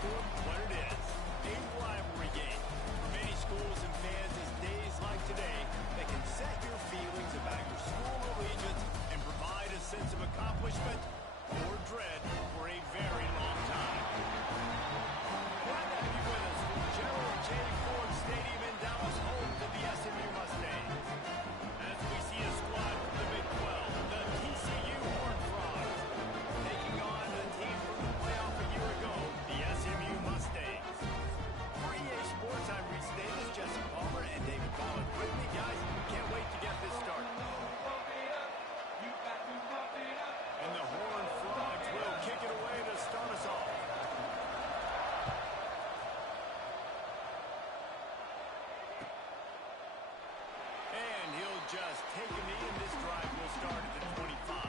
for what it is, a rivalry game. For many schools and fans, it's days like today that can set your feelings about your school allegiance and provide a sense of accomplishment or dread for a very long time. Glad to have you with us from Gerald J. Ford Stadium in Dallas, home to the SMU Mustangs. As we see a squad from the Big 12, the TCU Horned Frogs, taking on the team from the playoff a year ago, the SMU Mustangs. For EA Sports, I'm Reese Davis, Jesse Palmer, and David Ballard with me. Guys, can't wait to get this started. And the Horned Frogs will kick it away to start us off. And he'll just take a knee, and this drive will start at the 25.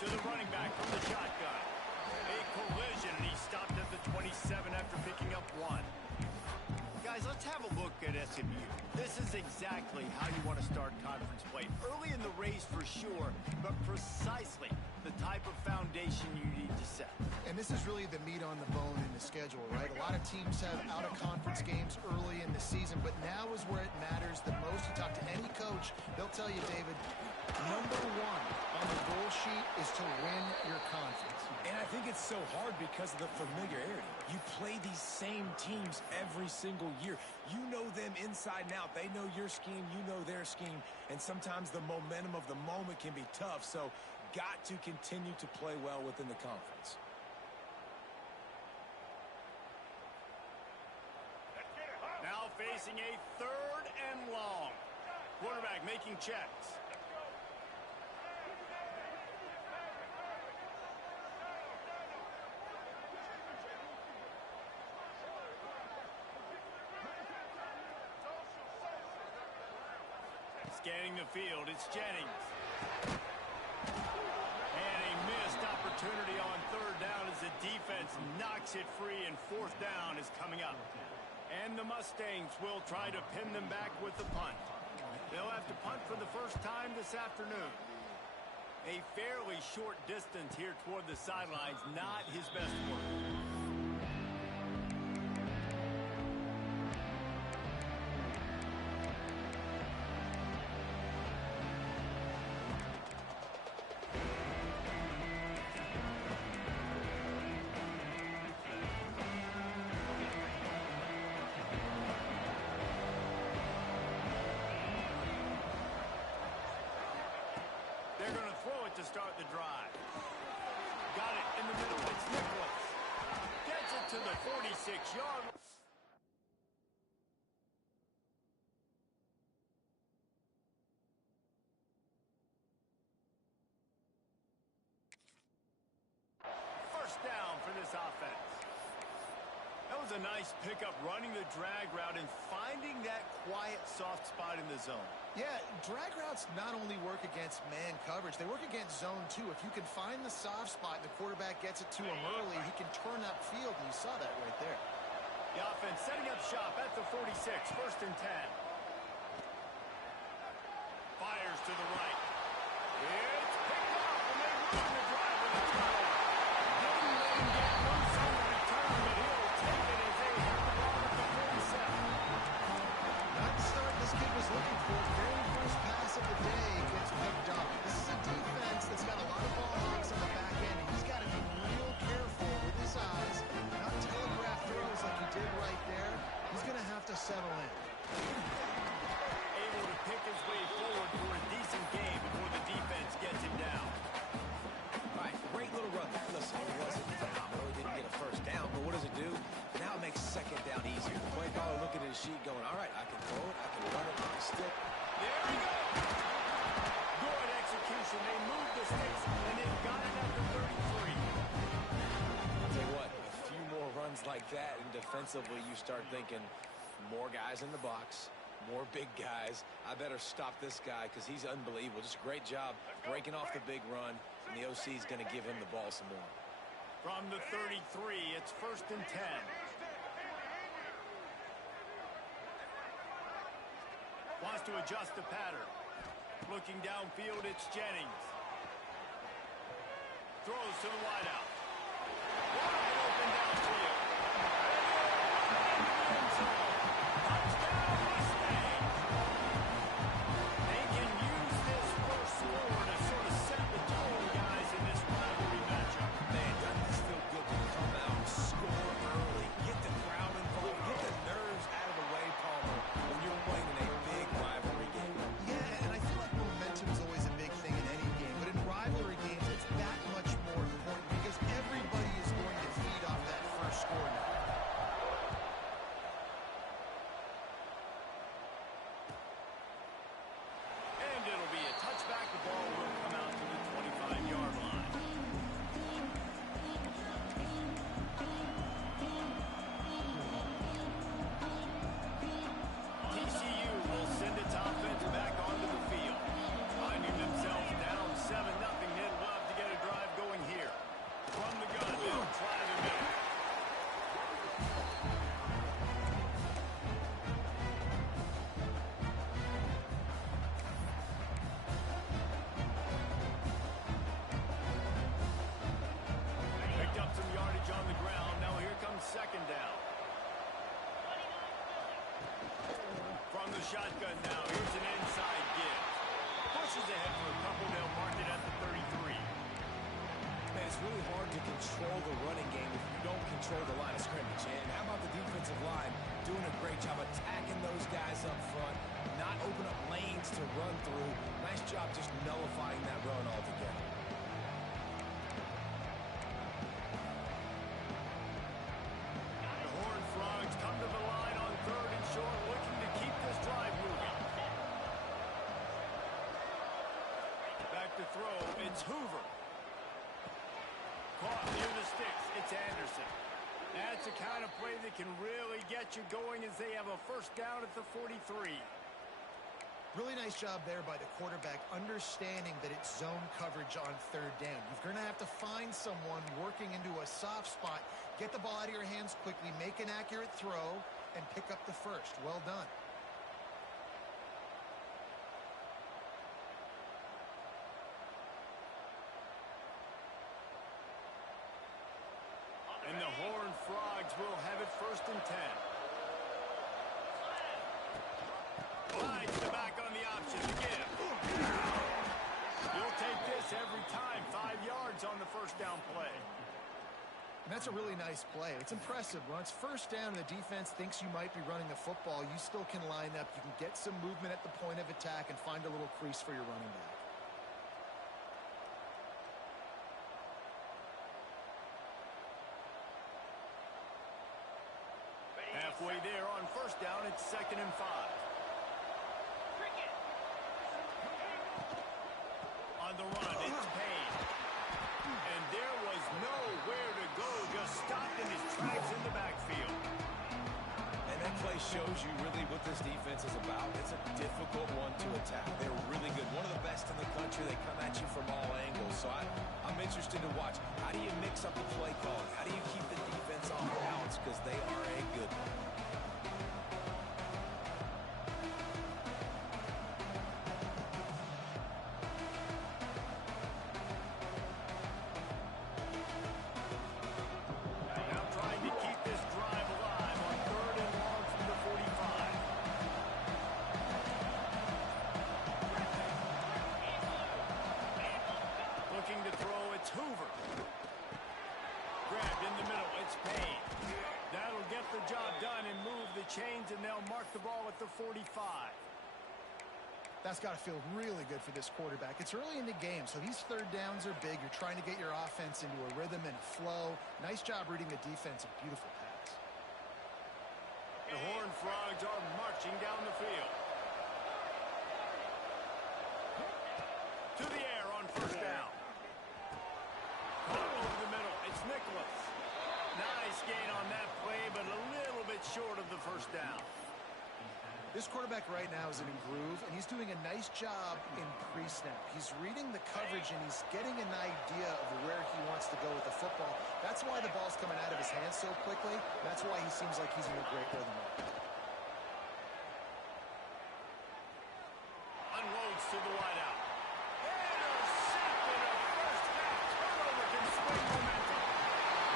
To the running back from the shotgun. A collision, and he stopped at the 27 after picking up one. Guys, let's have a look at SMU. This is exactly how you want to start conference play. Early in the race for sure, but precisely the type of foundation you need to set. And this is really the meat on the bone in the schedule, right? A lot of teams have out-of-conference games early in the season, but now is where it matters the most. You talk to any coach, they'll tell you, David, number one on the goal sheet is to win your conference. And I think it's so hard because of the familiarity. You play these same teams every single year. You know them inside and out. They know your scheme, you know their scheme, and sometimes the momentum of the moment can be tough, so got to continue to play well within the conference. Now facing a 3rd and long. Quarterback making checks. Scanning the field, it's Jennings. And a missed opportunity on 3rd down as the defense knocks it free, and 4th down is coming up. And the Mustangs will try to pin them back with the punt. They'll have to punt for the first time this afternoon. A fairly short distance here toward the sidelines, not his best work. They're going to throw it to start the drive. Got it in the middle. It's Nicholas. Gets it to the 46-yard line. First down for this offense. That was a nice pickup, running the drag route and finding that quiet, soft spot in the zone. Yeah, drag routes not only work against man coverage, they work against zone too. If you can find the soft spot and the quarterback gets it to him early, he can turn upfield, and you saw that right there. The offense setting up shop at the 46, 1st and 10. Fires to the right. It's picked off, and they ruin the drive with a turnover. Didn't let him get loose on the return, but he'll take it as they hit the ball at the 47. Not the start this kid was looking for. Very first pass of the day gets picked up. This is a defense that's got a lot of ball hawks on the back end, and he's got to be real careful with his eyes, not telegraph throws like he did right there. He's going to have to settle in. Able to pick his way forward for a decent game before the defense gets him down. All right, great little run there. Listen, it wasn't phenomenal. He didn't get a first down, but what does it do? Now it makes 2nd down easier. The play caller looking at his sheet going, all right, I can throw it, I can run it, I can stick. There we go. Good execution. They moved the sticks, and they've got it at the 33. I'll tell you what, a few more runs like that, and defensively you start thinking more guys in the box, More big guys. I better stop this guy because he's unbelievable. Just a great job breaking off the big run, and the OC is going to give him the ball some more. From the 33, it's 1st and 10. Wants to adjust the pattern. Looking downfield, it's Jennings. Throws to the wideout. Wide open downfield. Touchdown, Mustang! They can use this first score to sort of set the tone, guys, in this rivalry matchup. Man, doesn't this feel good to come out and score early? Get the crowd involved. Get the nerves out of the way, Palmer, when you're playing in a big rivalry game. Yeah, and I feel like momentum is always a big thing in any game, but in rivalry games, it's that much more important because everybody is going to feed off that first score now. And it'll be a touchback. The ball will come out to the 25-yard line. TCU will send its offense back onto the field. Finding themselves down 7-0, they'd love to get a drive going here. From the gun, they'll try the middle. Picked up some yardage on the ground. Now here comes 2nd down. From the shotgun now, here's an inside give. Pushes ahead for a couple. They'll mark it at the 33. Man, it's really hard to control the running game if you don't control the line of scrimmage. And how about the defensive line doing a great job attacking those guys up front, not open up lanes to run through. Nice job just nullifying that run altogether. The Horned Frogs come to the line on 3rd and short, looking to keep this drive moving. Back to throw, it's Hoover. Caught near the sticks, it's Anderson. That's the kind of play that can really get you going as they have a 1st down at the 43. Really nice job there by the quarterback, understanding that it's zone coverage on 3rd down. You're going to have to find someone working into a soft spot, get the ball out of your hands quickly, make an accurate throw, and pick up the 1st. Well done. And the Horned Frogs will have it 1st and 10. Slides the back on the option to give. You'll take this every time. 5 yards on the 1st down play. And that's a really nice play. It's impressive. When it's 1st down and the defense thinks you might be running the football, you still can line up. You can get some movement at the point of attack and find a little crease for your running back. Halfway there on 1st down, it's 2nd and 5. On the run, it's Payne. And there was nowhere to go, just stopped in his tracks in the backfield. And that play shows you really what this defense is about. It's a difficult one to attack. They're really good. One of the best in the country. They come at you from all angles. So I'm interested to watch. How do you mix up the play calling? How do you keep the defense off balance? Because they are a good one. Now trying to keep this drive alive on 3rd and long from the 45. Looking to throw, it's Hoover. Grabbed in the middle, it's Payne. That'll get the job done and move the chains, and they'll mark the ball at the 45. That's got to feel really good for this quarterback. It's early in the game, so these 3rd downs are big. You're trying to get your offense into a rhythm and a flow. Nice job reading the defense. A beautiful pass. The Horned Frogs are marching down the field. To the air on 1st down. Caught over the middle. It's Nicholas. Nice gain on that play, but a little bit short of the 1st down. This quarterback right now is in a groove, and he's doing a nice job in pre-snap. He's reading the coverage, and he's getting an idea of where he wants to go with the football. That's why the ball's coming out of his hands so quickly. That's why he seems like he's in a great rhythm. Unloads to the wideout. Intercepted. A first half turnover can swing momentum.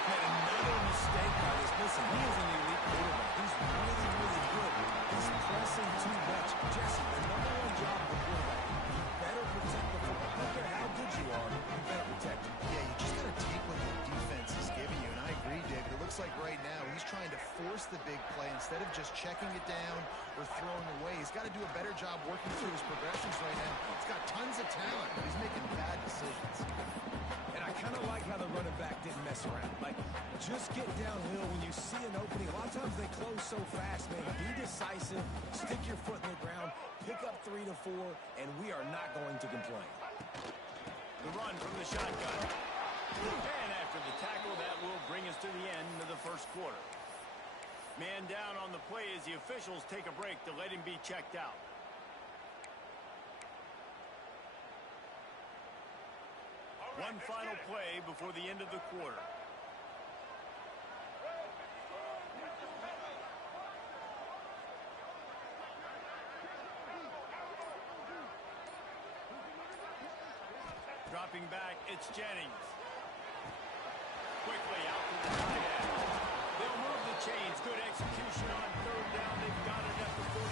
Made another mistake by this. Listen, he is an elite quarterback. He's really, really good. He's pressing too much. Jesse, the number one job of the quarterback, you better protect the football. I don't care how good you are, you better protect it. Yeah, you just got to take what the defense is giving you, and I agree, David. It looks like right now he's trying to force the big play instead of just checking it down or throwing away. He's got to do a better job working through his progressions right now. He's got tons of talent, but he's making bad decisions. And I kind of like how the running back didn't mess around. Like, just get downhill when you see an opening. A lot of times they close so fast, man. Be decisive, stick your foot in the ground, pick up 3 to 4, and we are not going to complain. The run from the shotgun. And after the tackle, that will bring us to the end of the first quarter. Man down on the play as the officials take a break to let him be checked out. One final play before the end of the quarter. Dropping back, it's Jennings. Quickly out to the tight end. They'll move the chains. Good execution on third down. They've got it at the 41.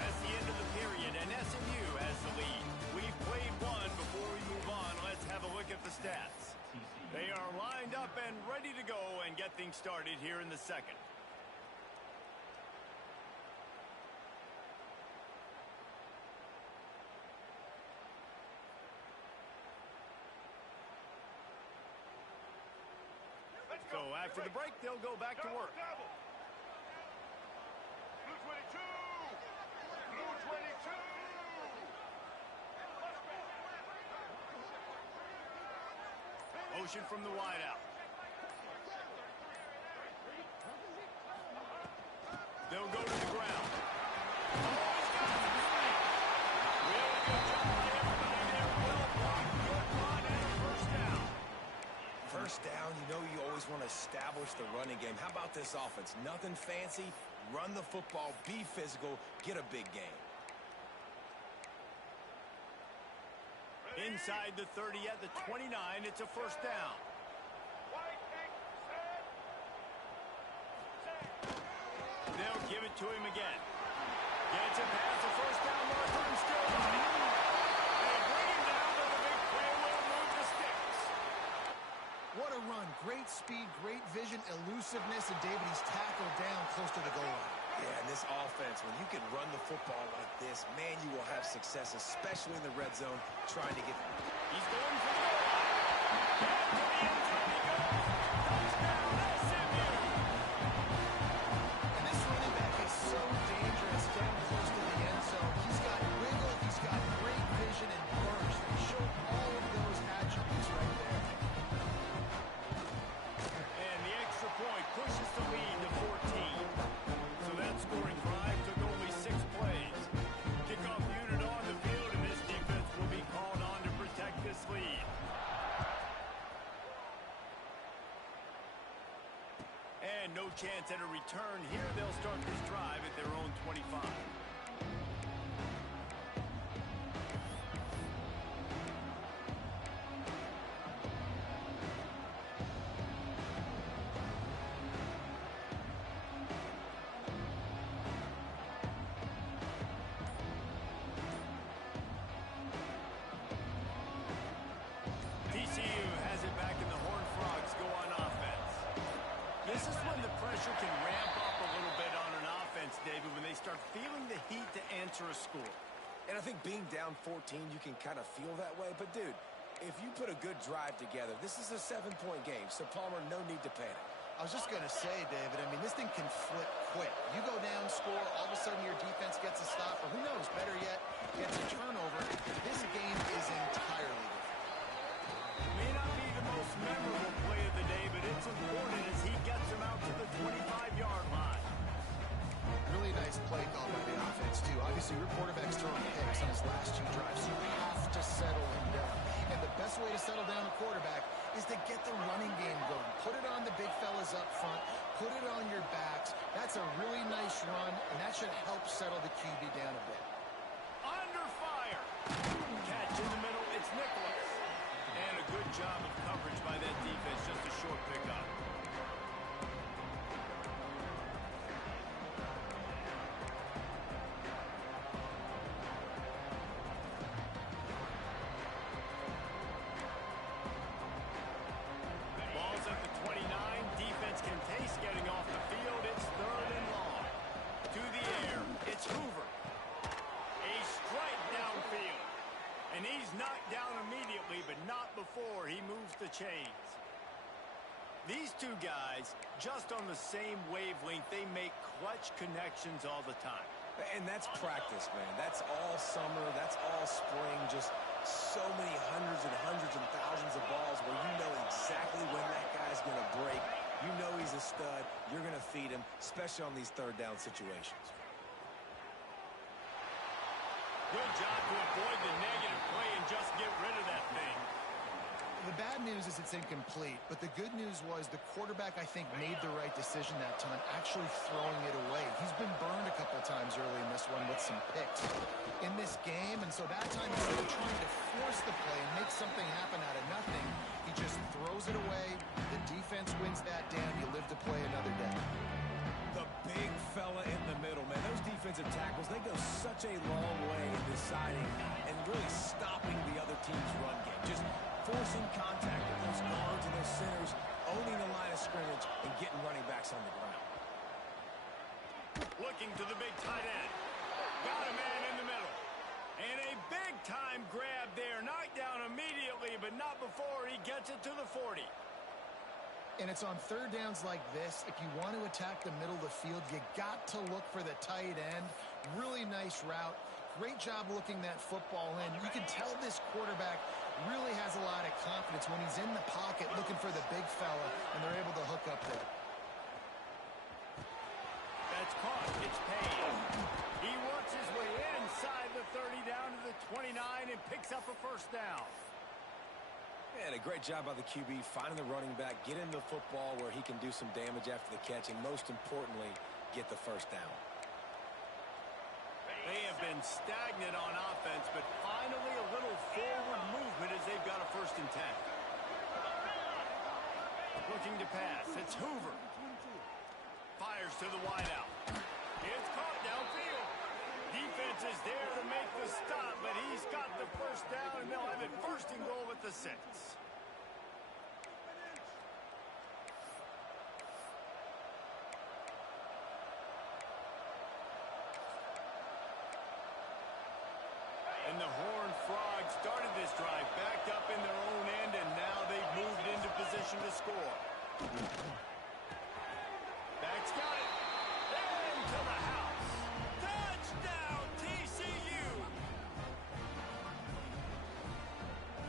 That's the end of the period, and SMU has the lead. We've played one. Before we move on, let's have a look at the stats. They are lined up and ready to go and get things started here in the second. So after the break, they'll go back to work. Blue 22! Blue 22! Motion from the wideout. They'll go to the ground. Oh, he's got it. Really good job by everybody there. Well blocked, good run, and a first down. First down, you know you always want to establish the running game. How about this offense? Nothing fancy. Run the football, be physical, get a big gain. Inside the 30 at the 29, it's a first down. They'll give it to him again. Gets it past the first down marker and still running. They bring him down, but the big play will move the sticks. What a run. Great speed, great vision, elusiveness, and David, he's tackled down close to the goal line. Yeah, and this offense, when you can run the football like this, man, you will have success, especially in the red zone, trying to get... He's going for the goal line. And to the end zone he goes. Touchdown, SMU. And this running back is so dangerous down close to the end zone. He's got wiggle, he's got great vision and burst. He showed all of those attributes right there. And the extra point pushes the lead to 14. So that scoring drive took only 6 plays. Kickoff unit on the field, and this defense will be called on to protect this lead. And no chance at a return here. They'll start this drive at their own 25. TCU has it back, and the Horned Frogs go on offense. This is when the pressure can ramp up a little bit on an offense, David, when they start feeling the heat to answer a score. And I think being down 14, you can kind of feel that way. But, dude, if you put a good drive together, this is a 7-point game. So, Palmer, no need to panic. I was just going to say, David, I mean, this thing can flip quick. You go down, score, all of a sudden your defense gets a stop, or who knows, better yet, gets a turnover. This game is entirely different. May not be the most memorable play of the day, but it's important as he gets him out to the 25-yard line. Really nice play to get the running game going. Put it on the big fellas up front. Put it on your backs. That's a really nice run, and that should help settle the QB down a bit. Under fire. Catch in the middle. It's Nicholas. And a good job of coverage by that defense. Just a short pickup. Ball's at the 29. Defense can taste getting off the field. It's 3rd and long. To the air. It's Hoover. A strike downfield. And he's knocked down immediately, but not before he moves the chains. These two guys, just on the same wavelength, they make clutch connections all the time. And that's practice, man. That's all summer. That's all spring. Just so many hundreds and thousands of balls where you know exactly when that guy's going to break. You know he's a stud. You're going to feed him, especially on these 3rd down situations. Good job to avoid the negative play and just get rid of that thing. The bad news is it's incomplete, but the good news was the quarterback, I think, made the right decision that time, actually throwing it away. He's been burned a couple times early in this one with some picks in this game, and so that time instead of trying to force the play and make something happen out of nothing, he just throws it away. The defense wins that down. You live to play another day. The big fella in the middle, man. Those defensive tackles, they go such a long way in deciding and really stopping the other team's run game. Just forcing contact with those guards and those centers, owning the line of scrimmage, and getting running backs on the ground. Looking to the big tight end. Got a man in the middle. And a big-time grab there. Knocked down immediately, but not before he gets it to the 40. And it's on 3rd downs like this. If you want to attack the middle of the field, you got to look for the tight end. Really nice route. Great job looking that football in. You can tell this quarterback really has a lot of confidence when he's in the pocket looking for the big fella, and they're able to hook up there. That's caught. It's paid. He works his way inside the 30 down to the 29 and picks up a 1st down. And a great job by the QB finding the running back, getting the football where he can do some damage after the catch, and most importantly, get the 1st down. They have been stagnant on offense, but finally a little forward movement as they've got a 1st and 10. Looking to pass. It's Hoover. Fires to the wideout. It's caught downfield. Defense is there to make the stop, but he's got the 1st down, and they'll have it 1st and goal at the 6. And the Horned Frogs started this drive backed up in their own end, and now they've moved into position to score. Back's got it. Into the house. Touchdown, TCU.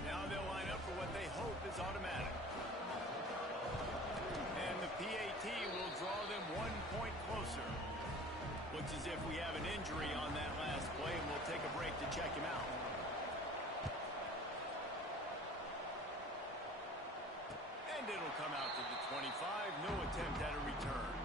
Now they'll line up for what they hope is automatic. And the PAT will draw them 1 point closer. Looks as if we have an injury on that last play, and we'll take a break to check him out. And it'll come out to the 25. No attempt at a return.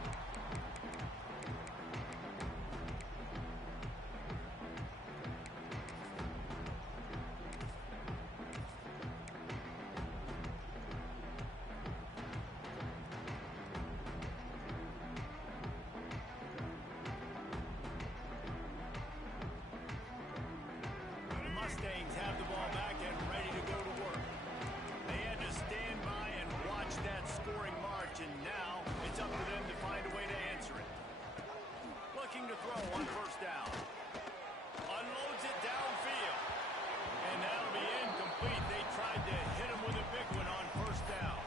Mustangs have the ball back and ready to go to work. They had to stand by and watch that scoring march, and now it's up to them to find a way to answer it. Looking to throw on 1st down. Unloads it downfield. And that'll be incomplete. They tried to hit him with a big one on 1st down.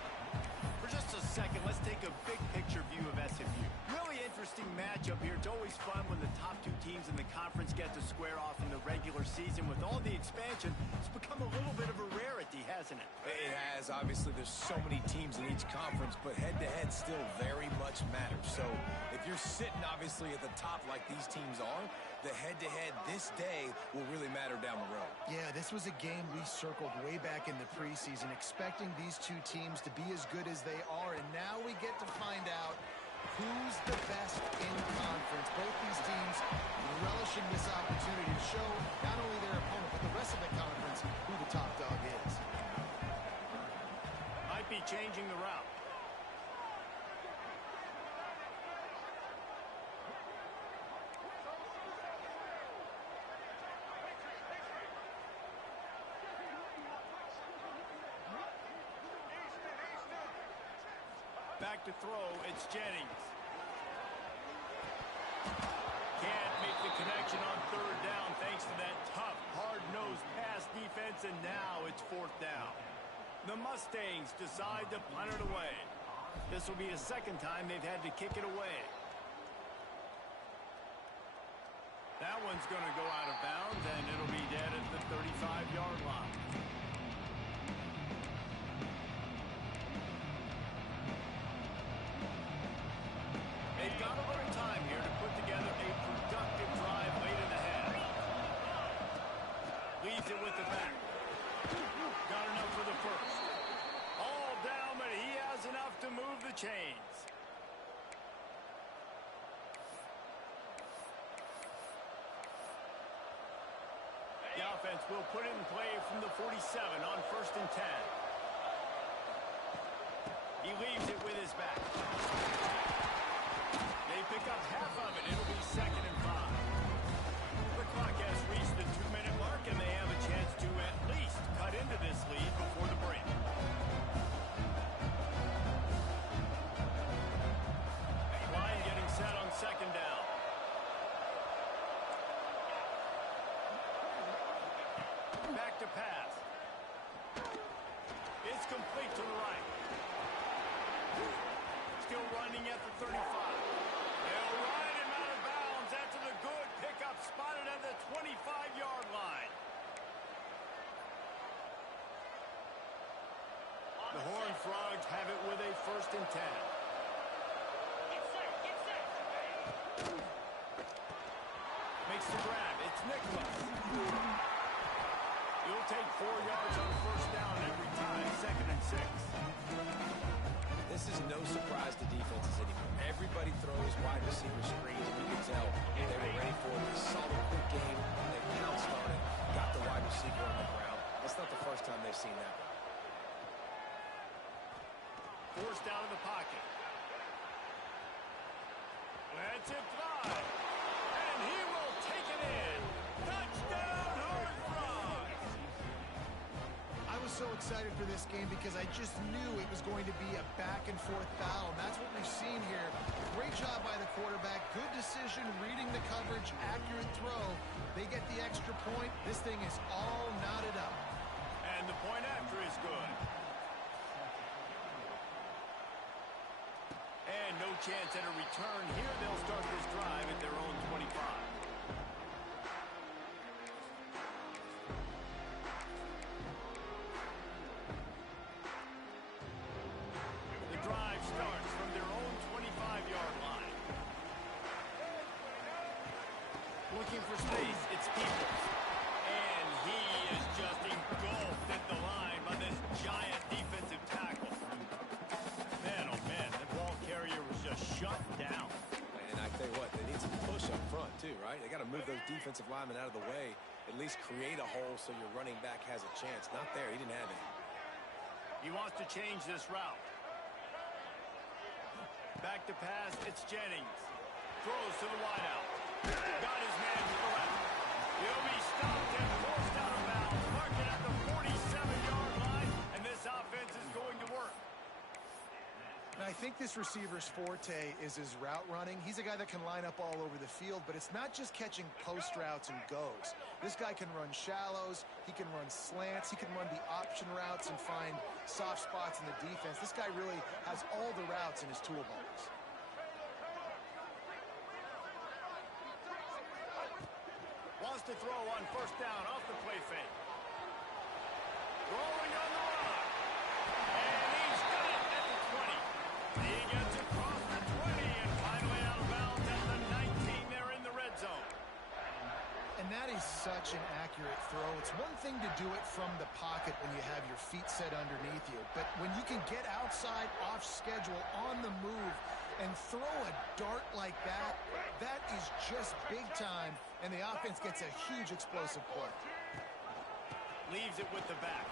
For just a second, let's take a big picture view of SMU. Really interesting matchup here. It's always fun when the top 2 teams in the conference conference get to square off in the regular season. With all the expansion, it's become a little bit of a rarity, hasn't it? It has. Obviously, there's so many teams in each conference, but head-to-head still very much matters. So if you're sitting, obviously, at the top like these teams are, the head-to-head this day will really matter down the road. Yeah, this was a game we circled way back in the preseason, expecting these two teams to be as good as they are, and now we get to find out who's the best in conference. Both these teams relishing this opportunity to show not only their opponent, but the rest of the conference who the top dog is. Might be changing the route. Back to throw, it's Jennings. Can't make the connection on third down thanks to that tough, hard-nosed pass defense, and now it's fourth down. The Mustangs decide to punt it away. This will be the second time they've had to kick it away. That one's going to go out of bounds, and it'll be dead at the 35-yard line. They've got a little time here to put together a productive drive late in the half. Leads it with the back. Got enough for the first. All down, but he has enough to move the chains. The offense will put it in play from the 47 on 1st and 10. He leaves it with his back. They pick up half of it. It'll be 2nd and 5. The clock has reached the 2-minute mark, and they have a chance to at least cut into this lead before the break. Line getting set on 2nd down. Back to pass. It's complete to the right. Still running at the 35. They'll ride him out of bounds after the good pickup spotted at the 25-yard line. The Horned Frogs have it with a 1st and 10. Makes the grab. It's Nicholas. He'll take 4 yards on 1st down every time. 2nd and 6. This is no surprise to defenses anymore. Everybody throws wide receiver screens, and you can tell they were ready for it. They saw the quick game, they pounced on it, got the wide receiver on the ground. That's not the first time they've seen that one. Forced out of the pocket. Let's it fly. And he will take it in. Touchdown, Horned Frogs! I was so excited for this game because I just knew it was going to be a back-and-forth battle. And that's what we've seen here. Great job by the quarterback. Good decision, reading the coverage, accurate throw. They get the extra point. This thing is all knotted up. And the point after is good. And no chance at a return here. They'll start this drive at their own 25. The drive starts from their own 25-yard line. Looking for space, it's Peoples. And he is just engulfed at the line by this giant defensive tackle. Man, oh man, that ball carrier was just shut down. And I tell you what, they need some push up front too, right? They got to move those defensive linemen out of the way, at least create a hole so your running back has a chance. Not there, he didn't have it. He wants to change this route. Back to pass, it's Jennings. Throws to the wideout. Got his man to the left. He'll be stopped and forced out of bounds. Marking at the 47-yard line, and this offense is going to work. And I think this receiver's forte is his route running. He's a guy that can line up all over the field, but it's not just catching post routes and goes. This guy can run shallows, he can run slants, he can run the option routes and find soft spots in the defense. This guy really has all the routes in his toolbox. to throw on first down off the play fake. Rolling on the run. And he's got it at the 20. He gets across the 20 and finally out of bounds at the 19. They're in the red zone. And that is such an accurate throw. It's one thing to do it from the pocket when you have your feet set underneath you, but when you can get outside, off schedule, on the move, and throw a dart like that, that is just big time, and the offense gets a huge explosive play. Leaves it with the back.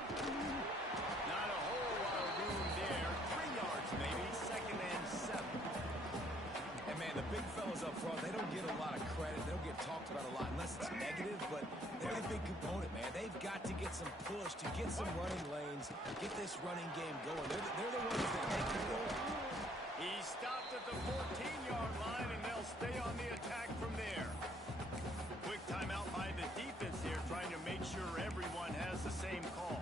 Not a whole lot of room there. 3 yards maybe, 2nd and 7. And man, the big fellas up front, they don't get a lot of credit. They don't get talked about a lot unless it's negative, but they're the big component, man. They've got to get some push, to get some running lanes, get this running game going. They're the ones that make it go. He stopped at the 14-yard line, and they'll stay on the attack from there. Quick timeout by the defense here, trying to make sure everyone has the same call.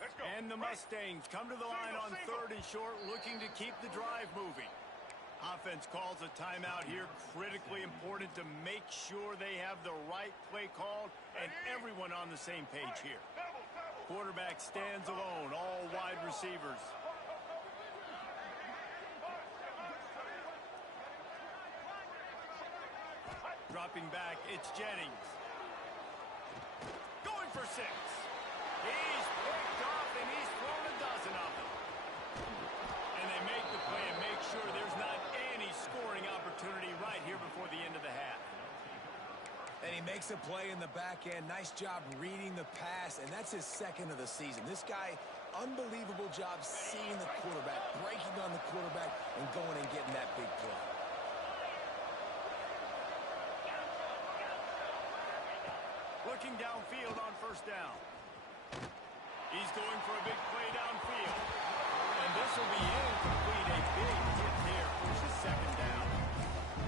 Let's go. And the Mustangs come to the line on 3rd and short, looking to keep the drive moving. Offense calls a timeout here, critically important to make sure they have the right play called and everyone on the same page here. Quarterback stands alone, all wide receivers. Dropping back, it's Jennings. Going for 6. He's picked off and he's thrown a dozen of them. And they make the play and make sure there's not any scoring opportunity right here before the end of the half. And he makes a play in the back end. Nice job reading the pass, and that's his 2nd of the season. This guy, unbelievable job seeing the quarterback, breaking on the quarterback, and going and getting that big play. Looking downfield on first down. He's going for a big play downfield. And this will be incomplete. A big hit there, pushes 2nd down.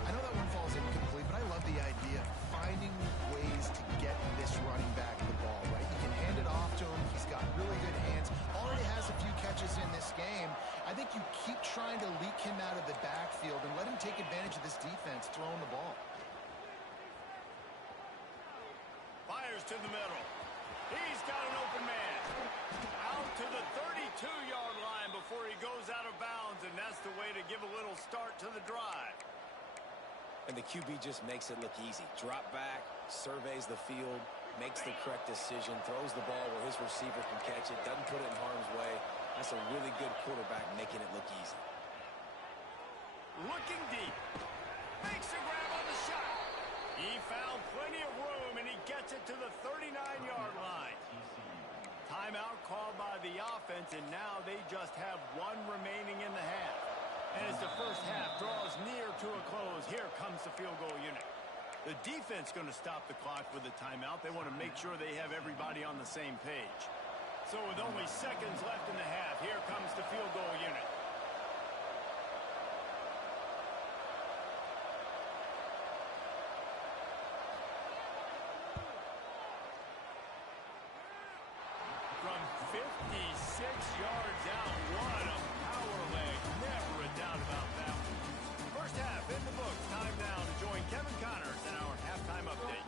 I know that one falls incomplete, but I love the idea of finding ways to get this running back the ball, right? You can hand it off to him. He's got really good hands. Already has a few catches in this game. I think you keep trying to leak him out of the backfield and let him take advantage of this defense throwing the ball. Fires to the middle. He's got an open man. Out to the 32-yard line before he goes out of bounds, and that's the way to give a little start to the drive. And the QB just makes it look easy. Drop back, surveys the field, makes the correct decision, throws the ball where his receiver can catch it, doesn't put it in harm's way. That's a really good quarterback making it look easy. Looking deep. Makes a grab on the shot. He found plenty of room, and he gets it to the 39-yard line. Timeout called by the offense, and now they just have 1 remaining in the half. And as the first half draws near to a close, here comes the field goal unit. The defense going to stop the clock with a timeout. They want to make sure they have everybody on the same page. So with only seconds left in the half, here comes the field goal unit. From 56 yards out, what a power leg. Never a doubt about that. First half in the books. Time now to join Kevin Connors in our halftime update.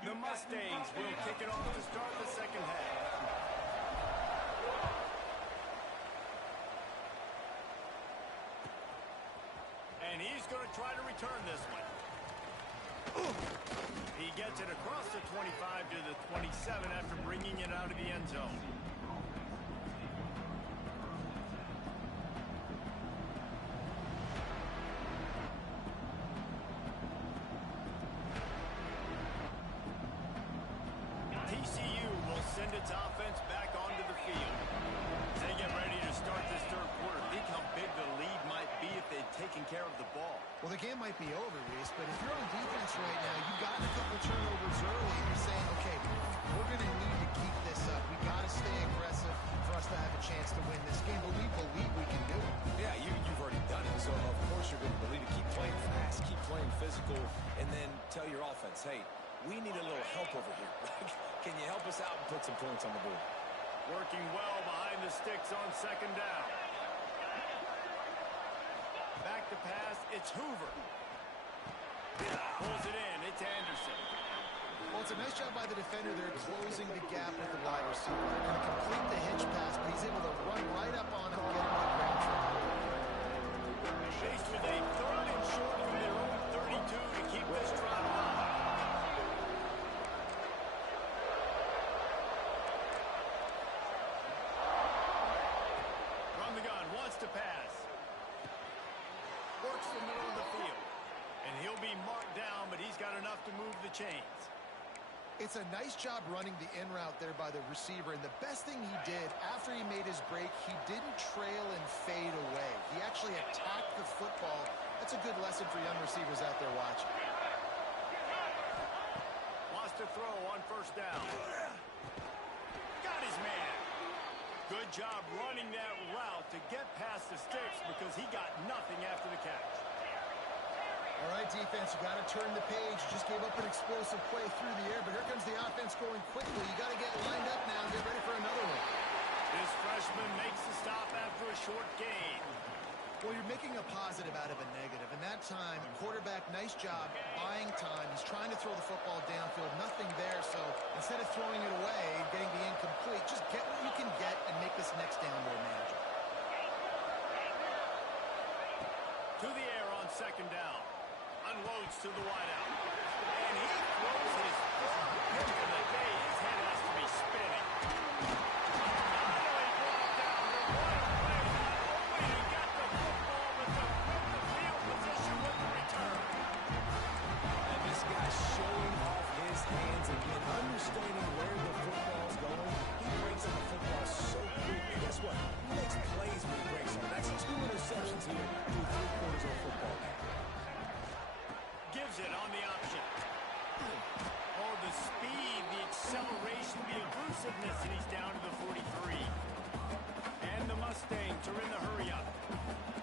The Mustangs will kick it off to start the second half. And he's going to try to return this one. He gets it across the 25 to the 27 after bringing it out of the end zone. TCU will send its offense back onto the field. As they get ready to start this third quarter, think how big the lead might be if they'd taken care of the ball. Well, the game might be over, Reese, but if you're on defense right now, you've gotten a couple turnovers early, and you're saying, okay, we're going to need to keep this up. We got to stay aggressive for us to have a chance to win this game, but we believe we can do it. Yeah, you've already done it, so of course you're going to believe it. Keep playing fast, keep playing physical, and then tell your offense, hey, we need a little help over here. Can you help us out and put some points on the board? Working well behind the sticks on second down. Back to pass, it's Hoover. Pulls it in, it's Anderson. Well, it's a nice job by the defender there closing the gap with the wide receiver. They're going to complete the hitch pass, but he's able to run right up on him and get him to the ground track. Faced with a third and short from their own 32 to keep this drive alive. From the gun, wants to pass. Works the middle of the field. And he'll be marked down, but he's got enough to move the chains. It's a nice job running the in route there by the receiver, and the best thing he did after he made his break, he didn't trail and fade away. He actually attacked the football. That's a good lesson for young receivers out there watching. Wants to throw on first down. Got his man. Good job running that route to get past the sticks because he got nothing after the catch. All right, defense, you got to turn the page. You just gave up an explosive play through the air, but here comes the offense going quickly. You got to get lined up now and get ready for another one. This freshman makes the stop after a short gain. Well, you're making a positive out of a negative, and that time, quarterback, nice job, buying time. He's trying to throw the football downfield, nothing there, so instead of throwing it away, getting the incomplete, just get what you can get and make this next down more manageable. To the air on second down. Unloads to the wideout. And he throws his third pick of the day. His head has to be spinning. Finally brought down the one play, not only to get the football, but to flip the field position with the return. And this guy's showing off his hands again, understanding where the football's going. He breaks on the football so quick. And guess what? He makes plays when he breaks on. That's 2 interceptions here through 3 quarters of football. Gives it on the option. Oh, the speed, the acceleration, the elusiveness, and he's down to the 43. And the Mustangs are in the hurry-up.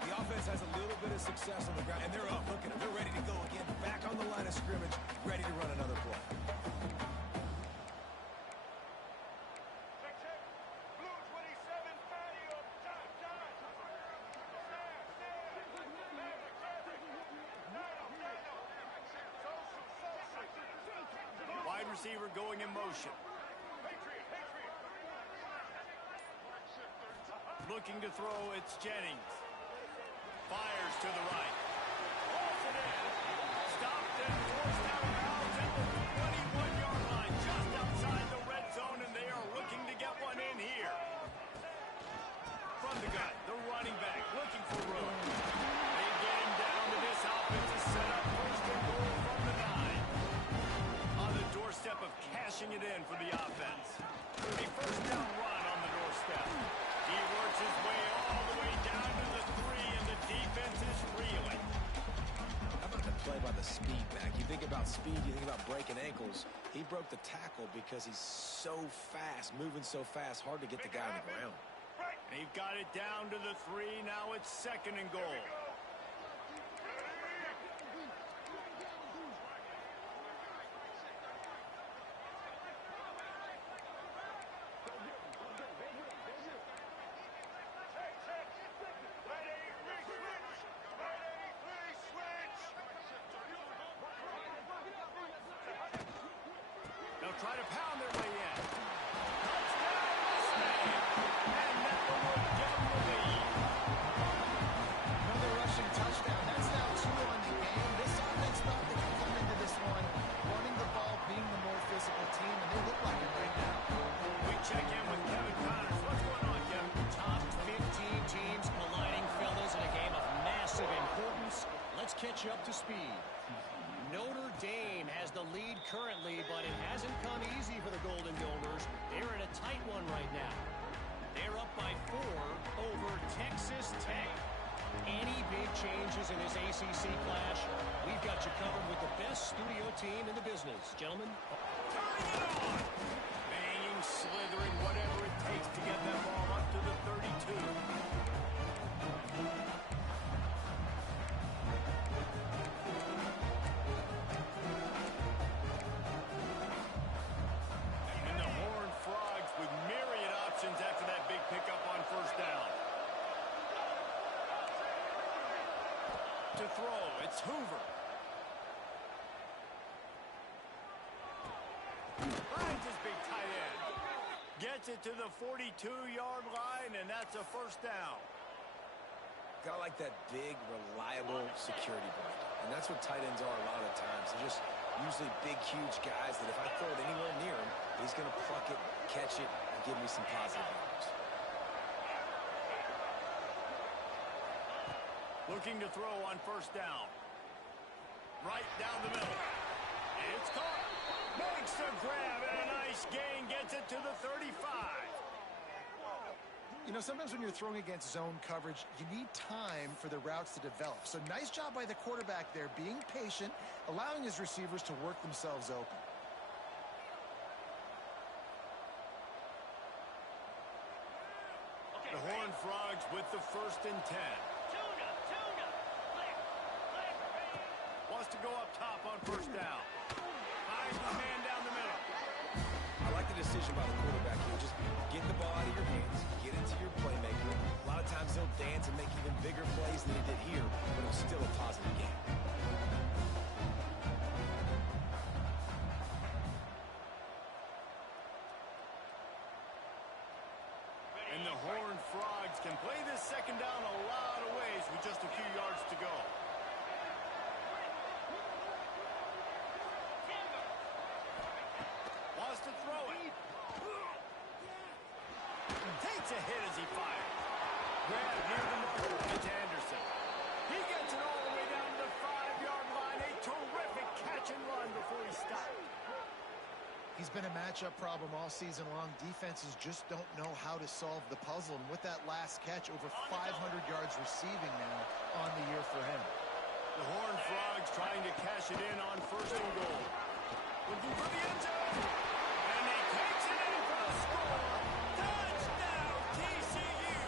The offense has a little bit of success on the ground, and they're up. Look at them. They're ready to go again. Back on the line of scrimmage, ready to run another play. Blue 27, patio, dot. Wide receiver going in motion. Looking to throw, it's Jennings. Fires to the right. Pulls it in. Stopped and forced out of bounds at the 21-yard line, just outside the red zone, and they are looking to get one in here. From the gun, the running back looking for room. They get him down to this offensive setup. First and goal from the 9. On the doorstep of cashing it in for the offense. 31st down run on the doorstep. He works his way all the way down to the 3, and the defense is reeling. How about the play by the speed back? You think about speed, you think about breaking ankles. He broke the tackle because he's so fast, moving so fast, hard to get the guy on the ground. They've got it down to the 3. Now it's 2nd and goal. They'll try to pound their way in. Touchdown, Mustang! And that one will give them the lead. Another rushing touchdown. That's now 2 on the game. This offense thought they could come into this one running the ball, being the more physical team, and they look like it right now. We check in with Kevin Connors. What's going on, Kevin? Top 15 teams colliding, fellas, in a game of massive importance. Let's catch you up to speed. Notre Dame has the lead currently, but it hasn't come easy for the Golden Gophers. They're in a tight one right now. They're up by 4 over Texas Tech. Any big changes in this ACC clash, we've got you covered with the best studio team in the business. Gentlemen. Turning it on! Banging, slithering, whatever it takes to get that ball up to the 32. throw. It's Hoover. Finds his big tight end. Gets it to the 42-yard line, and that's a first down. Got like that big, reliable security blanket. And that's what tight ends are a lot of the times. They're just usually big, huge guys that if I throw it anywhere near him, he's going to pluck it, catch it, and give me some positive numbers. Looking to throw on first down. Right down the middle. It's caught. Makes the grab and a nice gain. Gets it to the 35. You know, sometimes when you're throwing against zone coverage, you need time for the routes to develop. So nice job by the quarterback there, being patient, allowing his receivers to work themselves open. The Horned Frogs with the 1st and 10. Wants to go up top on first down. Finds the man down the middle. I like the decision by the quarterback here. Just get the ball out of your hands, get it to your playmaker. A lot of times they'll dance and make even bigger plays than he did here, but it was still a positive game. And the Horned Frogs can play this second down a lot of ways with just a few yards to go. Wants to throw it. Takes a hit as he fires. Grab near the marker. It's Anderson. He gets it all the way down to the 5-yard line. A terrific catch and run before he stopped. He's been a matchup problem all season long. Defenses just don't know how to solve the puzzle. And with that last catch, over 500 yards receiving now on the year for him. The Horned Frogs trying to cash it in on 1st and goal. Looking for the end zone. And he takes it in for the score. Touchdown, TCU.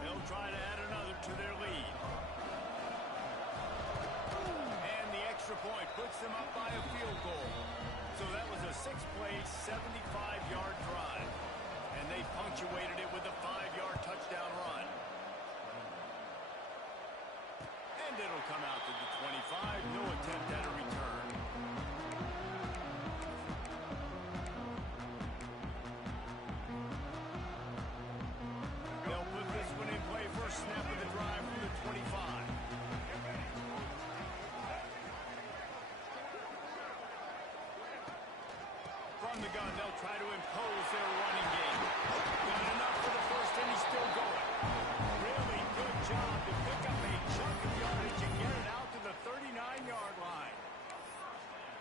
They'll try to add another to their lead. And the extra point puts them up by a field goal. So that was a 6-play, 75-yard drive. And they punctuated it with a 5-yard touchdown run. And it'll come out to the 25. No attempt at a return. They'll put this one in play. First snap of the drive from the 25. From the gun, they'll try to impose their running game. Got enough for the first, and he's still going. Really good job to pick up a chunk of yardage and get it out to the 39-yard line.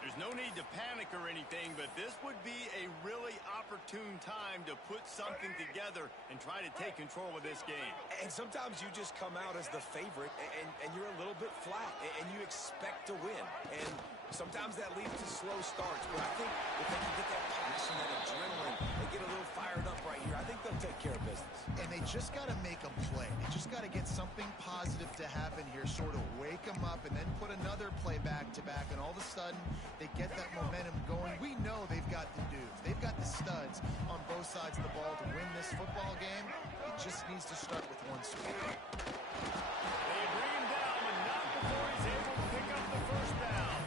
There's no need to panic or anything, but this would be a really opportune time to put something together and try to take control of this game. And sometimes you just come out as the favorite, and you're a little bit flat, and you expect to win. And sometimes that leads to slow starts, but I think if they can get that passion, that adrenaline, they get a little fired up right here, I think they'll take care of business. And they just got to make a play. They just got to get something positive to happen here, sort of wake them up, and then put another play back-to-back, and all of a sudden they get that momentum going. We know they've got the dudes. They've got the studs on both sides of the ball to win this football game. It just needs to start with one swing. They bring him down, but not before he's able to pick up the first down.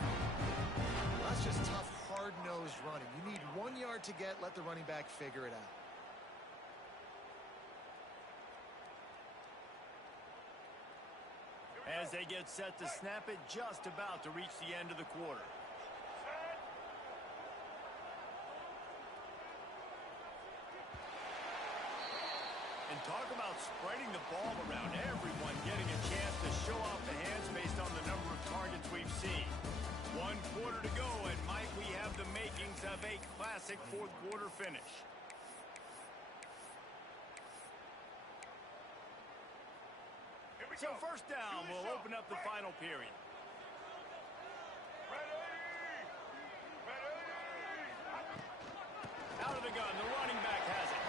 That's just tough, hard-nosed running. You need 1 yard to get, let the running back figure it out. As they get set to snap it, just about to reach the end of the quarter. And talk about spreading the ball around, everyone getting a chance to show off the hands based on the number of targets we've seen. 1 quarter to go, and might we have the makings of a classic fourth quarter finish. So first down will open up the final period. Out of the gun, the running back has it.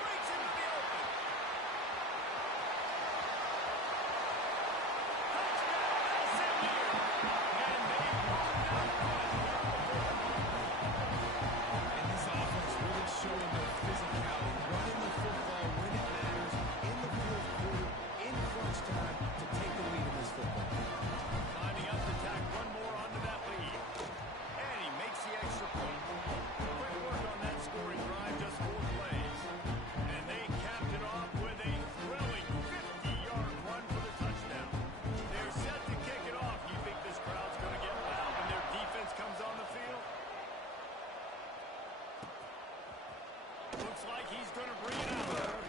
Breaks into the open. Touchdown, SMU. And they moved up one. And this offense really showing their physicality, running the football when it matters, in the fourth quarter, in Looks like he's going to bring it out.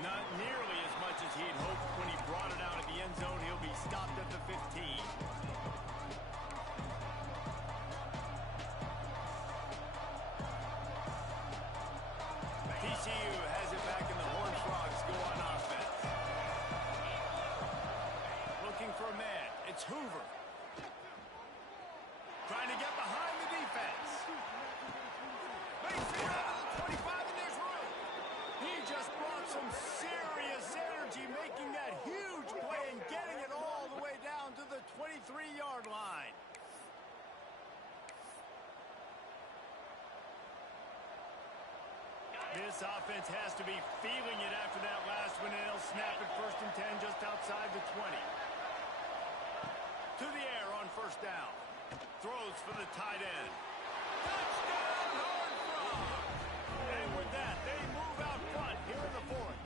Not nearly as much as he'd hoped when he brought it out of the end zone. He'll be stopped at the 15. TCU has it back in the Horned Frogs go on offense. Looking for a man. It's Hoover. Trying to get behind the defense. Makes it out of the 25, and there's room. He just brought some serious energy, making that huge play and getting it all the way down to the 23-yard line. This offense has to be feeling it after that last one, and they'll snap it 1st and 10 just outside the 20. To the air on 1st down. Throws for the tight end. Touchdown, Horned Frogs! And with that, they move out front here in the 4th.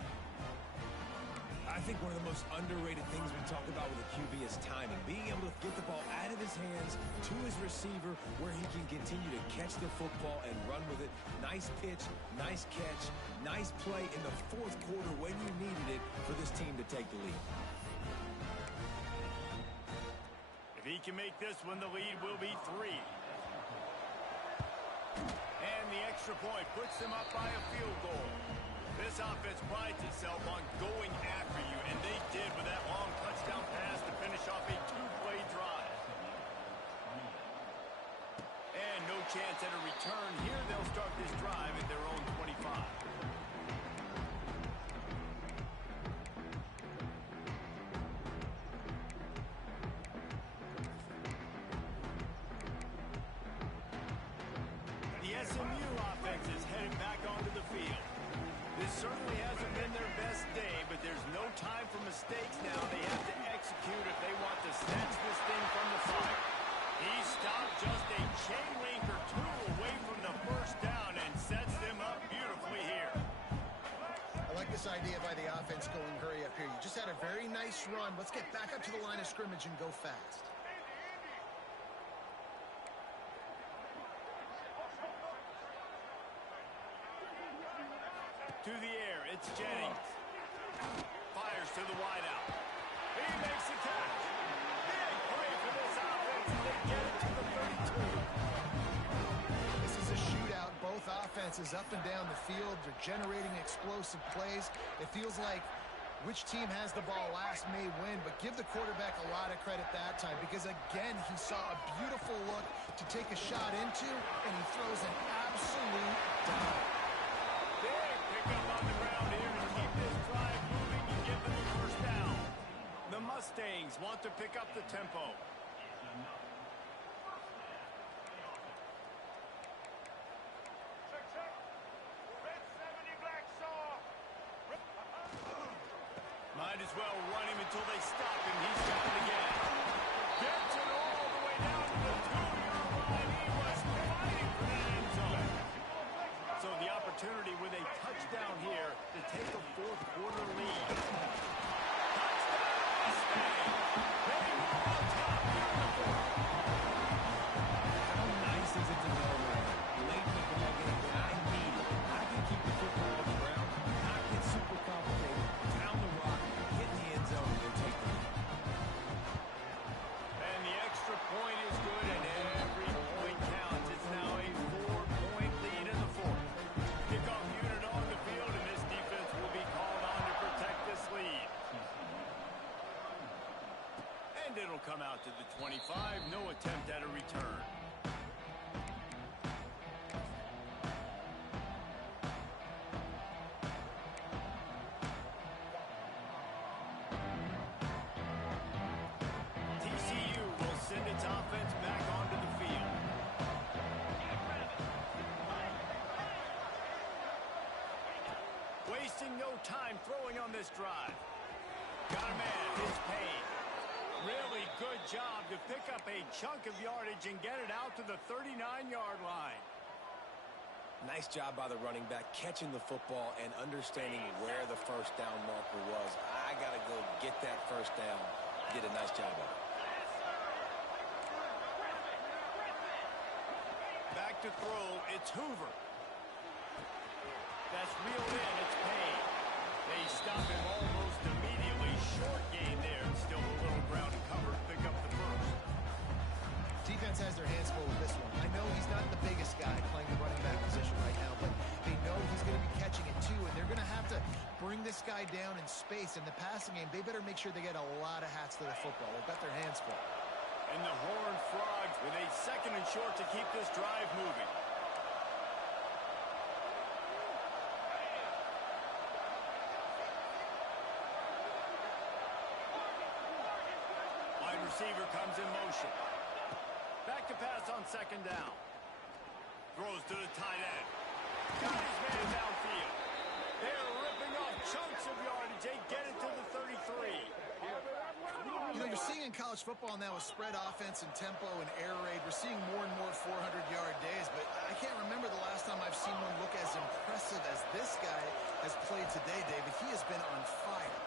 I think one of the most underrated things we talk about with a QB is timing. Being able to get the ball out of his hands to his receiver where he can continue to catch the football and run with it. Nice pitch, nice catch, nice play in the 4th quarter when you needed it for this team to take the lead. If he can make this one, the lead will be 3. And the extra point puts them up by a field goal. This offense prides itself on going after you, and they did with that long touchdown pass to finish off a 2-play drive. And no chance at a return here. They'll start this drive at their own 25. The SMU offense is headed back onto the field. This certainly hasn't been their best day, but there's no time for mistakes now. They have to execute if they want to snatch this thing from the fire. He stopped just a chain link or 2 away from the 1st down and sets them up beautifully here. I like this idea by the offense going hurry up here. You just had a very nice run. Let's get back up to the line of scrimmage and go fast. To the air, it's Jennings. Fires to the wideout. He makes the catch. Big play for this offense, and they get it to the 32. This is a shootout. Both offenses up and down the field. They're generating explosive plays. It feels like which team has the ball last may win, but give the quarterback a lot of credit that time because, again, he saw a beautiful look to take a shot into, and he throws an absolute dive. Big pickup on the ground here to keep this drive moving and give them the 1st down. The Mustangs want to pick up the tempo. Might as well run him until they stop him. He's got it again. Gets it all the way down to the 2-yard line. He was fighting for that end zone. So the opportunity with a touchdown here to take a 4th quarter lead. Touchdown, Mustang! They move on top here in the 4th. How nice is it to know that late in the ball game when I need it, I can keep the football on the ground, not get super complicated, pound the rock, hit the end zone, and take the lead. And the extra point is good, and every point counts. It's now a 4-point lead in the 4th. Kickoff unit on the field, and this defense will be called on to protect this lead. And it'll come out to the 25. No attempt at a return. TCU will send its offense back onto the field. Wasting no time throwing on this drive. Got a man, his pain. Really good job to pick up a chunk of yardage and get it out to the 39-yard line. Nice job by the running back, catching the football and understanding where the 1st down marker was. I got to go get that 1st down. Did a nice job of it. Back to throw, it's Hoover. That's reeled in. It's paid. They stop him almost immediately. Short gain there. Still a little ground to cover. Pick up the first. Defense has their hands full with this one. I know he's not the biggest guy playing the running back position right now, but they know he's going to be catching it too, and they're going to have to bring this guy down in space. In the passing game, they better make sure they get a lot of hats to the football. They've got their hands full. And the Horned Frogs with a 2nd and short to keep this drive moving. Wide receiver comes in motion. Back to pass on 2nd down. Throws to the tight end. Got his man downfield. They're ripping off chunks of yardage. They get it to the 33. You know, you're seeing in college football now a spread offense and tempo and air raid. We're seeing more and more 400-yard days, but I can't remember the last time I've seen one look as impressive as this guy has played today, David. He has been on fire.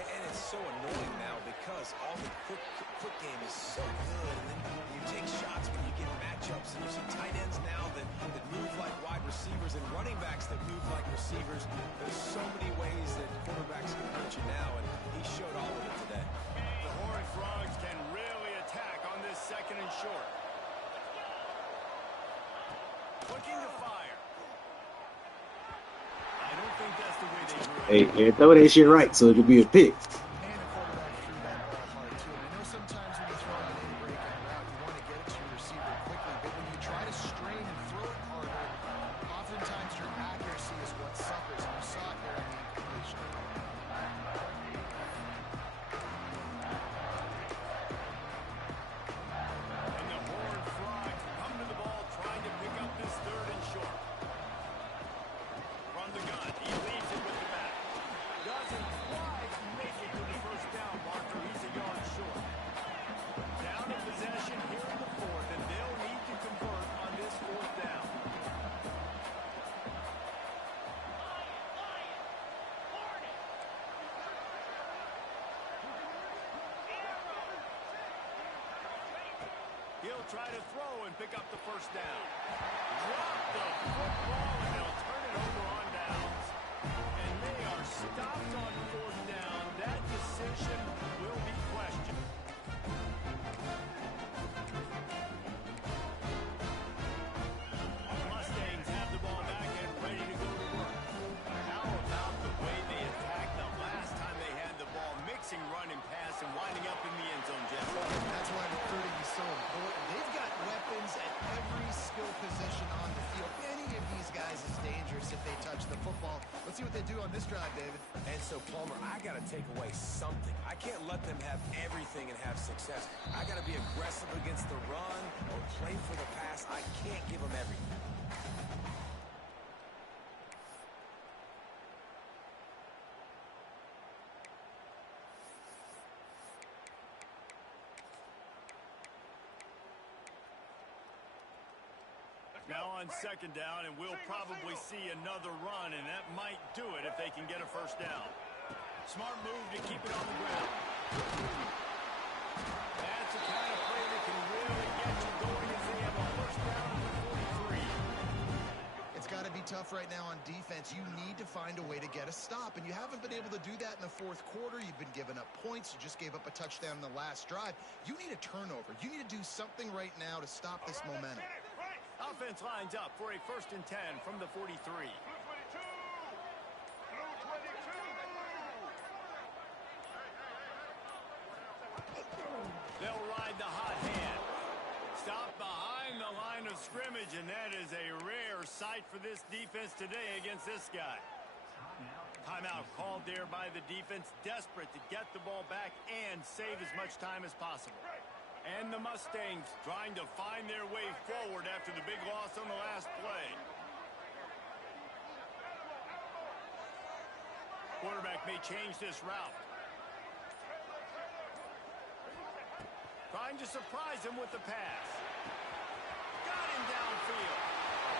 And it's so annoying now because all the quick game is so good, and then you take shots when you get matchups, and you see tight ends now that move like wide receivers and running backs that move like receivers. There's so many ways that quarterbacks can hurt you now, and he showed all of it today. The Horned Frogs can really attack on this 2nd and short. Looking to fire. I don't think that's the way they drew it. Hey, throw that shit right, so it could be a pick. And the quarterback threw that ball hard, too. And I know sometimes when you throw an in-breaking route, you want to get it to your receiver quickly. But when you try to strain and throw it harder, oftentimes your accuracy is what suffers. And you saw it there in the incompletion. And the Horned Frogs come to the ball trying to pick up this 3rd and short. From the gun, he leaves it with the back. Doesn't quite make it to the 1st down marker. He's a yard short. Down in possession here in the 4th, and they'll need to convert on this 4th down. He'll try to throw and pick up the 1st down. Drop the football, and they'll turn it over on downs. And they are stopped on 4th down. That decision will be questioned. Mustangs have the ball back and ready to go to work. How about the way they attacked the last time they had the ball, mixing run and pass and winding up in the end zone, Jeff? That's why recruiting is so important. They've got weapons at every skill position on the field. Any of these guys is dangerous if they touch the football. Let's see what they do on this drive, David. And so, Palmer, I got to take away something. I can't let them have everything and have success. I got to be aggressive against the run or play for the pass. I can't give them everything. Now on 2nd down, and we'll probably see another run, and that might do it if they can get a 1st down. Smart move to keep it on the ground. That's the kind of play that can really get you going if they have a 1st down at the 43. It's got to be tough right now on defense. You need to find a way to get a stop, and you haven't been able to do that in the 4th quarter. You've been giving up points. You just gave up a touchdown in the last drive. You need a turnover. You need to do something right now to stop this momentum. Offense lines up for a 1st and 10 from the 43. Blue 22. They'll ride the hot hand. Stop behind the line of scrimmage, and that is a rare sight for this defense today against this guy. Timeout called there by the defense, desperate to get the ball back and save as much time as possible. And the Mustangs trying to find their way forward after the big loss on the last play. Quarterback may change this route. Trying to surprise him with the pass. Got him downfield.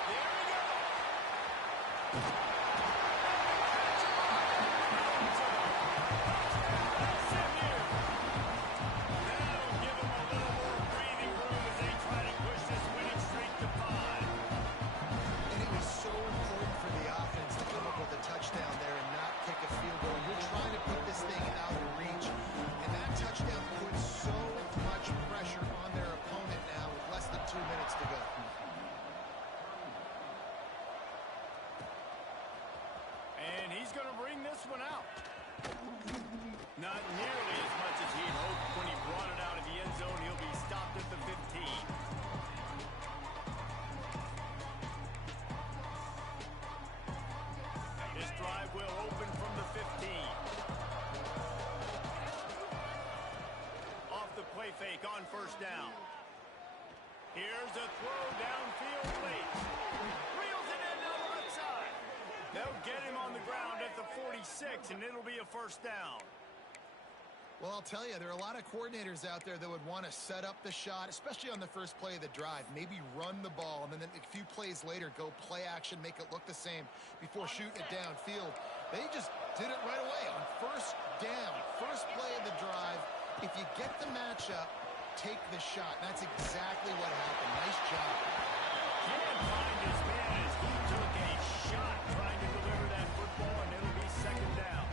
There we go. he's going to bring this one out. Not nearly as much as he'd hoped when he brought it out of the end zone. He'll be stopped at the 15. This drive will open from the 15. Off the play fake on first down. Here's a throw downfield late. Reels it in on the left side. They'll get him on the ground at the 46, and it'll be a first down. Well, I'll tell you, there are a lot of coordinators out there that would want to set up the shot, especially on the first play of the drive. Maybe run the ball, and then a few plays later, go play action, make it look the same before shooting it downfield. They just did it right away on first down, first play of the drive. If you get the matchup, take the shot. That's exactly what happened. Nice job. Can't find his man as he took a shot trying to deliver that football, and it'll be second down.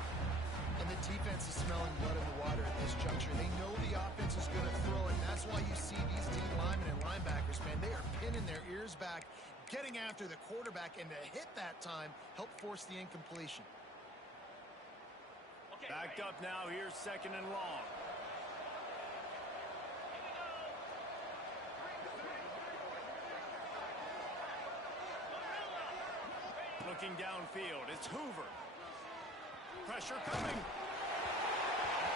And the defense is smelling blood in the water at this juncture. They know the offense is going to throw it, and that's why you see these D linemen and linebackers, man, they are pinning their ears back, getting after the quarterback, and to hit that time, help force the incompletion. Backed up now, here's second and long. Looking downfield, it's Hoover. Pressure coming.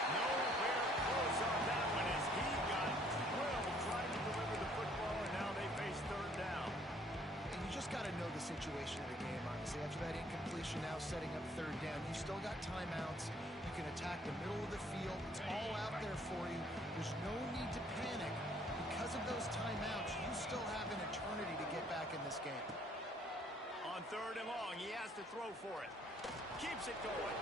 Nowhere close on that one as he got drilled trying to deliver the football, and now they face third down. And you just got to know the situation of the game, honestly. After that incompletion, now setting up third down, you still got timeouts. You can attack the middle of the field. It's all out there for you. There's no need to panic. Because of those timeouts, you still have an eternity to get back in this game. On third and long, he has to throw for it. Keeps it going.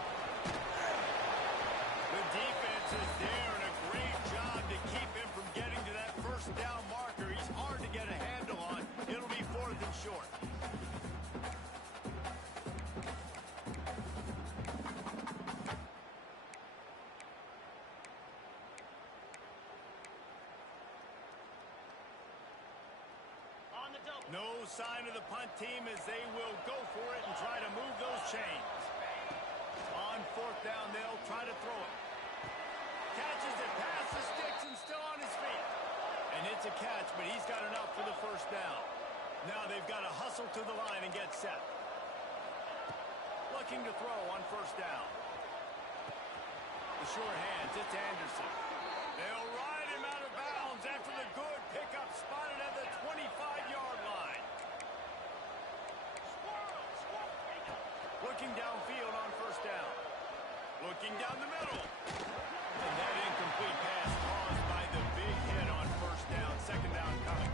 The defense is there, and a great job to keep him from getting to that first down marker. He's hard to get a handle on. It'll be fourth and short. No sign of the punt team as they will go for it and try to move those chains. On fourth down, they'll try to throw it. Catches it past the sticks and still on his feet. And it's a catch, but he's got enough for the first down. Now they've got to hustle to the line and get set. Looking to throw on first down. The sure hands, it's Anderson. They'll ride him out of bounds after the good pickup spotted at the 25-yard line. Looking downfield on first down. Looking down the middle. And that incomplete pass caused by the big hit on first down. Second down coming.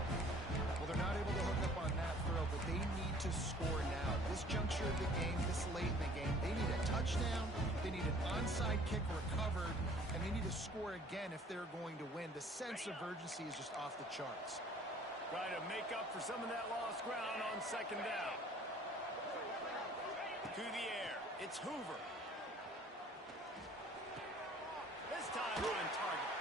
Well, they're not able to hook up on that throw, but they need to score now. This juncture of the game, this late in the game, they need a touchdown, they need an onside kick recovered, and they need to score again if they're going to win. The sense of urgency is just off the charts. Try to make up for some of that lost ground on second down. To the air, it's Hoover. This time on target.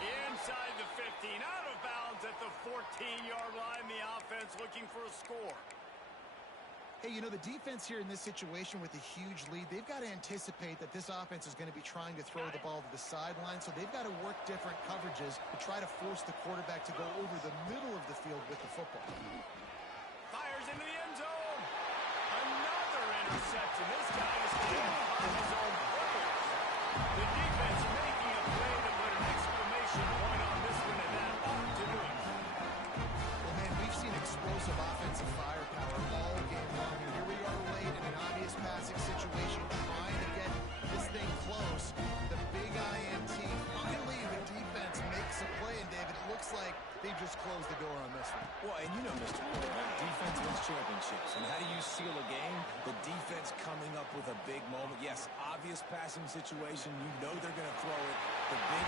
Inside the 15, out of bounds at the 14-yard line. The offense looking for a score. Hey, you know, the defense here in this situation with a huge lead, they've got to anticipate that this offense is going to be trying to throw the ball to the sideline, so they've got to work different coverages to try to force the quarterback to go over the middle of the field with the football. Fires into the end zone. Another interception. This guy is getting on his own players. The defense making a play to put an exclamation point on this one, and that ought to do it. Well, man, we've seen explosive offensive firepower all game long, and here we are late in an obvious passing situation trying to get this thing close. The big INT, finally the defense makes a play, and David, it looks like they've just closed the door on this one. Well, and you know, Mr. Quarterback, defense wins championships. And how do you seal a game? The defense coming up with a big moment. Yes, obvious passing situation. You know they're going to throw it. The big